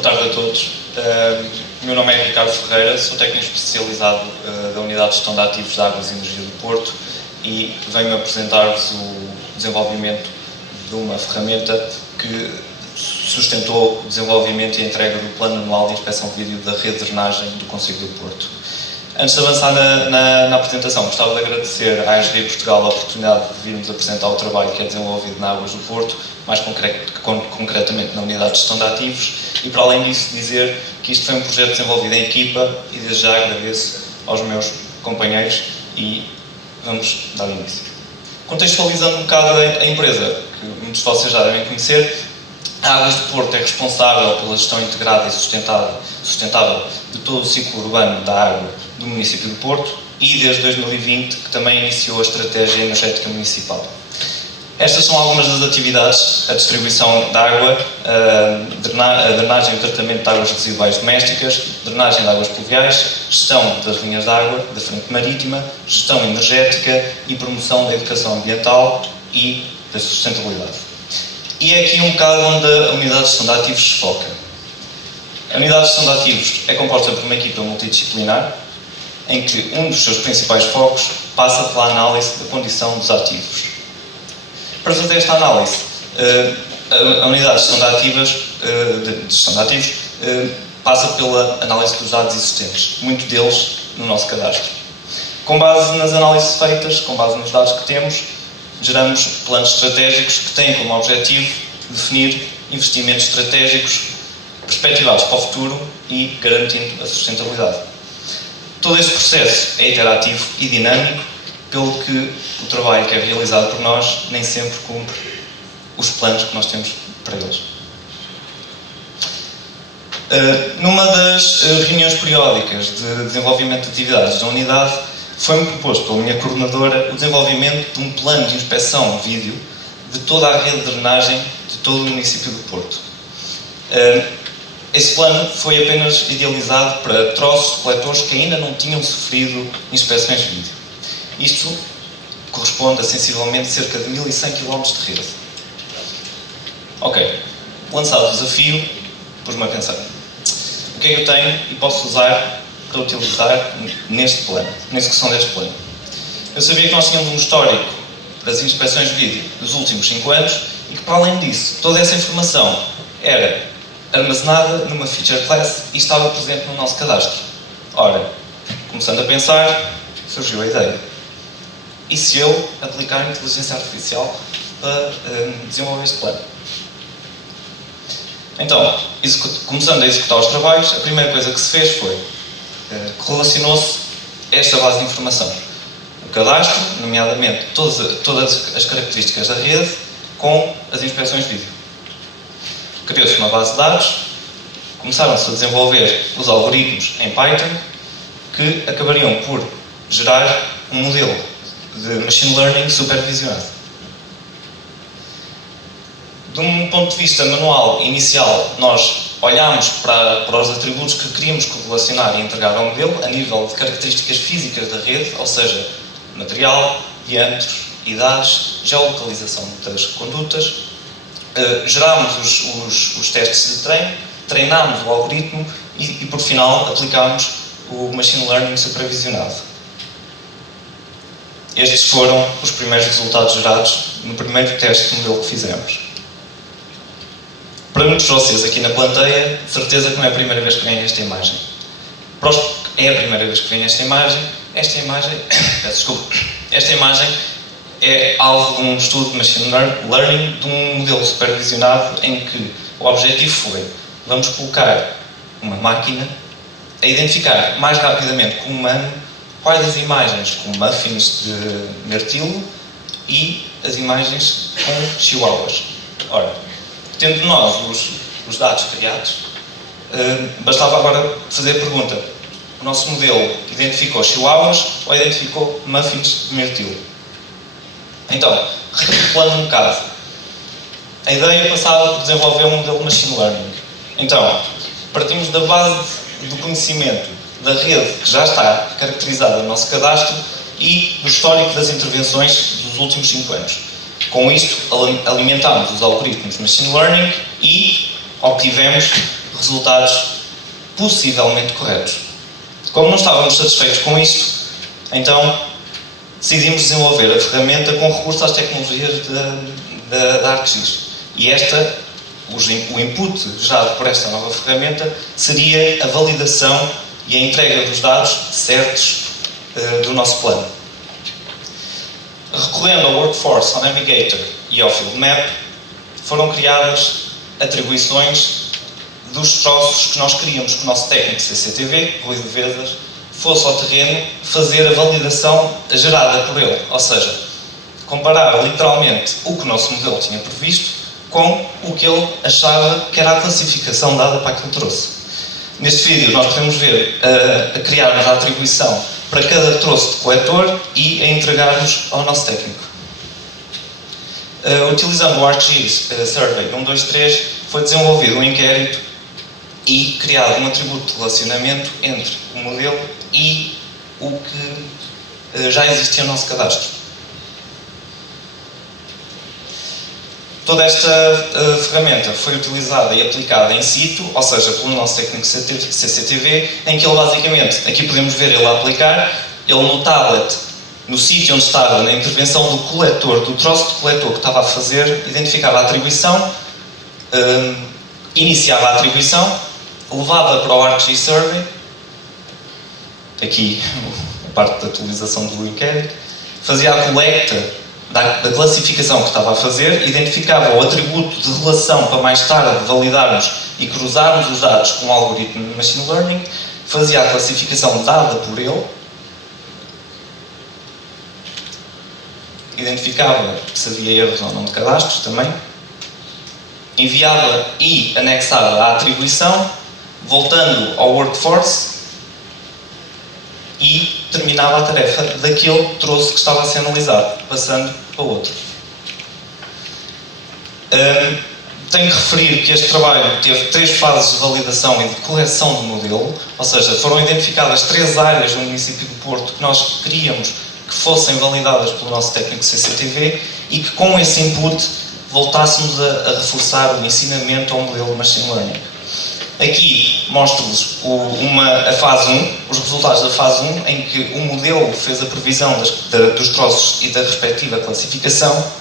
Boa tarde a todos. O meu nome é Ricardo Ferreira, sou técnico especializado da Unidade de Gestão de Ativos de Águas e Energia do Porto e venho apresentar-vos o desenvolvimento de uma ferramenta que sustentou o desenvolvimento e a entrega do Plano Anual de Inspeção de Vídeo da Rede de Drenagem do Concelho do Porto. Antes de avançar na apresentação, gostava de agradecer à ASG Portugal a oportunidade de virmos apresentar o trabalho que é desenvolvido na Águas do Porto, mais concretamente na Unidade de Gestão de Ativos, e para além disso dizer que isto foi um projeto desenvolvido em equipa e desde já agradeço aos meus companheiros e vamos dar início. Contextualizando um bocado a empresa, que muitos de vocês já devem conhecer, a Águas do Porto é responsável pela gestão integrada e sustentável de todo o ciclo urbano da água do município do Porto e desde 2020 que também iniciou a estratégia energética municipal. Estas são algumas das atividades: a distribuição de água, a drenagem e tratamento de águas residuais domésticas, drenagem de águas pluviais, gestão das linhas de água da frente marítima, gestão energética e promoção da educação ambiental e da sustentabilidade. E é aqui um bocado onde a Unidade de Gestão de Ativos se foca. A Unidade de Gestão de Ativos é composta por uma equipa multidisciplinar, em que um dos seus principais focos passa pela análise da condição dos ativos. Para fazer esta análise, a Unidade de Gestão de Ativos passa pela análise dos dados existentes, muitos deles no nosso cadastro. Com base nas análises feitas, com base nos dados que temos, geramos planos estratégicos que têm como objetivo definir investimentos estratégicos perspectivados para o futuro e garantindo a sustentabilidade. Todo este processo é interativo e dinâmico, pelo que o trabalho que é realizado por nós nem sempre cumpre os planos que nós temos para eles. Numa das reuniões periódicas de desenvolvimento de atividades da unidade, foi-me proposto pela minha coordenadora o desenvolvimento de um plano de inspeção vídeo de toda a rede de drenagem de todo o município do Porto. Esse plano foi apenas idealizado para troços de coletores que ainda não tinham sofrido inspeções de vídeo. Isto corresponde a sensivelmente cerca de 1100 km de rede. Ok, lançado o desafio, pus-me a pensar: o que é que eu tenho e posso usar para utilizar neste plano, na execução deste plano? Eu sabia que nós tínhamos um histórico das inspeções de vídeo dos últimos 5 anos e que, para além disso, toda essa informação era armazenada numa feature class e estava presente no nosso cadastro. Ora, começando a pensar, surgiu a ideia: e se eu aplicar a inteligência artificial para desenvolver este plano? Então, começando a executar os trabalhos, a primeira coisa que se fez foi correlacionou-se esta base de informação, o cadastro, nomeadamente todas as características da rede, com as inspeções de vídeo. Criou-se uma base de dados, começaram-se a desenvolver os algoritmos em Python, que acabariam por gerar um modelo de machine learning supervisionado. De um ponto de vista manual inicial, nós olhámos para os atributos que queríamos correlacionar e entregar ao modelo a nível de características físicas da rede, ou seja, material, diâmetros, idades, geolocalização das condutas. Gerámos os testes de treino, treinámos o algoritmo e por final, aplicámos o machine learning supervisionado. Estes foram os primeiros resultados gerados no primeiro teste de modelo que fizemos. Para muitos de vocês aqui na plateia, de certeza que não é a primeira vez que veem esta imagem. Para os que é a primeira vez que veem esta imagem é alvo de um estudo de machine learning, de um modelo supervisionado em que o objetivo foi: vamos colocar uma máquina a identificar mais rapidamente que o humano quais as imagens com muffins de mirtilo e as imagens com chihuahuas. Ora, tendo nós os dados criados, bastava agora fazer a pergunta: o nosso modelo identificou chihuahuas ou identificou muffins de mirtilo? Então, recapitulando um bocado, a ideia passava por desenvolver um modelo de machine learning. Então, partimos da base do conhecimento da rede que já está caracterizada no nosso cadastro e do histórico das intervenções dos últimos 5 anos. Com isto, alimentámos os algoritmos de machine learning e obtivemos resultados possivelmente corretos. Como não estávamos satisfeitos com isto, então decidimos desenvolver a ferramenta com recurso às tecnologias da ArcGIS. E o input gerado por esta nova ferramenta seria a validação e a entrega dos dados certos do nosso plano. Recorrendo ao Workforce, ao Navigator e ao Field Map, foram criadas atribuições dos troços que nós queríamos que o nosso técnico CCTV, Rui de Vezas, fosse ao terreno fazer a validação gerada por ele. Ou seja, comparar literalmente o que o nosso modelo tinha previsto com o que ele achava que era a classificação dada para aquilo que trouxe. Neste vídeo nós podemos ver a criarmos a atribuição para cada troço de coletor e a entregarmos ao nosso técnico. Utilizando o ArcGIS Survey 123, foi desenvolvido um inquérito e criado um atributo de relacionamento entre o modelo e o que já existia no nosso cadastro. Toda esta ferramenta foi utilizada e aplicada in situ, ou seja, pelo nosso técnico CCTV, em que ele basicamente, aqui podemos ver ele a aplicar, ele no tablet, no sítio onde estava, na intervenção do coletor, do troço de coletor que estava a fazer, identificava a atribuição, iniciava a atribuição, levava para o ArcGIS Survey, aqui a parte da atualização do inquérito, fazia a coleta da classificação que estava a fazer, identificava o atributo de relação para mais tarde validarmos e cruzarmos os dados com o algoritmo de Machine Learning, fazia a classificação dada por ele, identificava se havia erros ou não de cadastros também, enviava e anexava a atribuição, voltando ao Workforce, e terminava a tarefa daquele troço que estava a ser analisado, passando para outro. Tenho que referir que este trabalho teve 3 fases de validação e de correção do modelo, ou seja, foram identificadas 3 áreas no município de Porto que nós queríamos que fossem validadas pelo nosso técnico CCTV e que com esse input voltássemos a reforçar o ensinamento ao modelo de Machine Learning. Aqui mostro-vos a fase 1, os resultados da fase 1, em que o modelo fez a previsão dos troços e da respectiva classificação,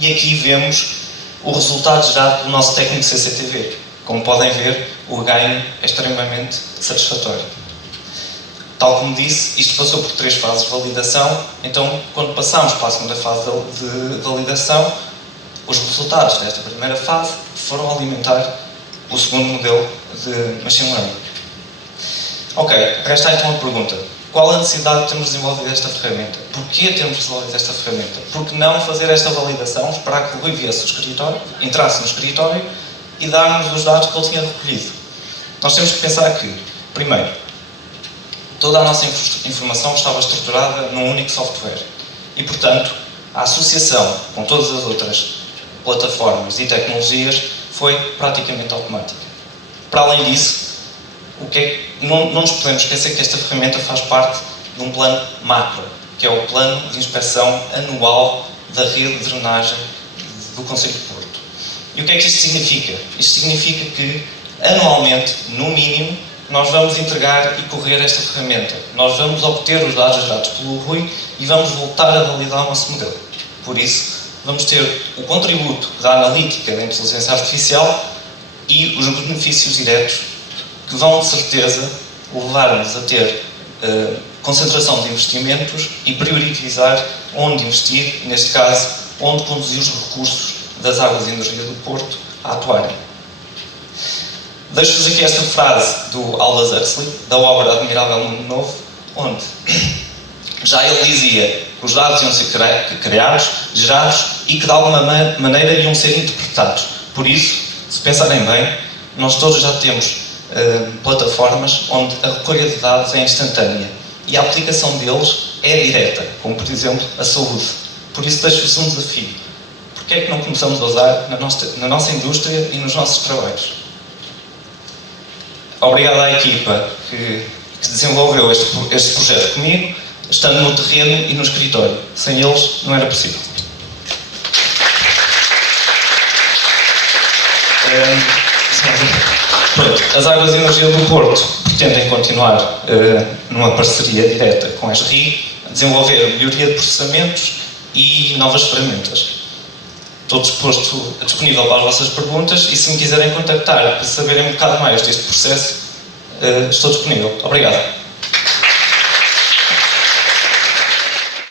e aqui vemos o resultado gerado pelo nosso técnico CCTV. Como podem ver, o ganho é extremamente satisfatório. Tal como disse, isto passou por 3 fases de validação, então quando passamos para a segunda fase de validação, os resultados desta primeira fase foram alimentar o segundo modelo de Machine Learning. Ok, resta então a pergunta. Qual a necessidade de termos desenvolvido esta ferramenta? Porquê temos desenvolvido esta ferramenta? Por que não fazer esta validação, esperar que o Rui viesse ao escritório, entrasse no escritório e dar-nos os dados que ele tinha recolhido? Nós temos que pensar que, primeiro, toda a nossa informação estava estruturada num único software e, portanto, a associação com todas as outras plataformas e tecnologias foi praticamente automática. Para além disso, não nos podemos esquecer que esta ferramenta faz parte de um plano macro, que é o plano de inspeção anual da rede de drenagem do Concelho de Porto. E o que é que isto significa? Isto significa que, anualmente, no mínimo, nós vamos entregar e correr esta ferramenta. Nós vamos obter os dados gerados pelo Rui e vamos voltar a validar o nosso modelo. Por isso, vamos ter o contributo da analítica da inteligência artificial e os benefícios diretos que vão, de certeza, levar-nos a ter concentração de investimentos e priorizar onde investir, neste caso, onde conduzir os recursos das águas de energia do Porto a atuarem. Deixo-vos aqui esta frase do Aldous Huxley, da obra Admirável Mundo Novo, onde já ele dizia que os dados iam ser criados, gerados e que de alguma maneira iam ser interpretados. Por isso, se pensarem bem, nós todos já temos plataformas onde a recolha de dados é instantânea e a aplicação deles é direta, como por exemplo a saúde. Por isso deixo-vos um desafio. Porquê é que não começamos a usar na nossa indústria e nos nossos trabalhos? Obrigado à equipa que desenvolveu este projeto comigo, estando no terreno e no escritório. Sem eles não era possível. Pronto. As Águas de Energia do Porto pretendem continuar numa parceria direta com a SRI, a desenvolver melhoria de processamentos e novas ferramentas. Estou disponível para as vossas perguntas e se me quiserem contactar para saberem um bocado mais deste processo, estou disponível. Obrigado.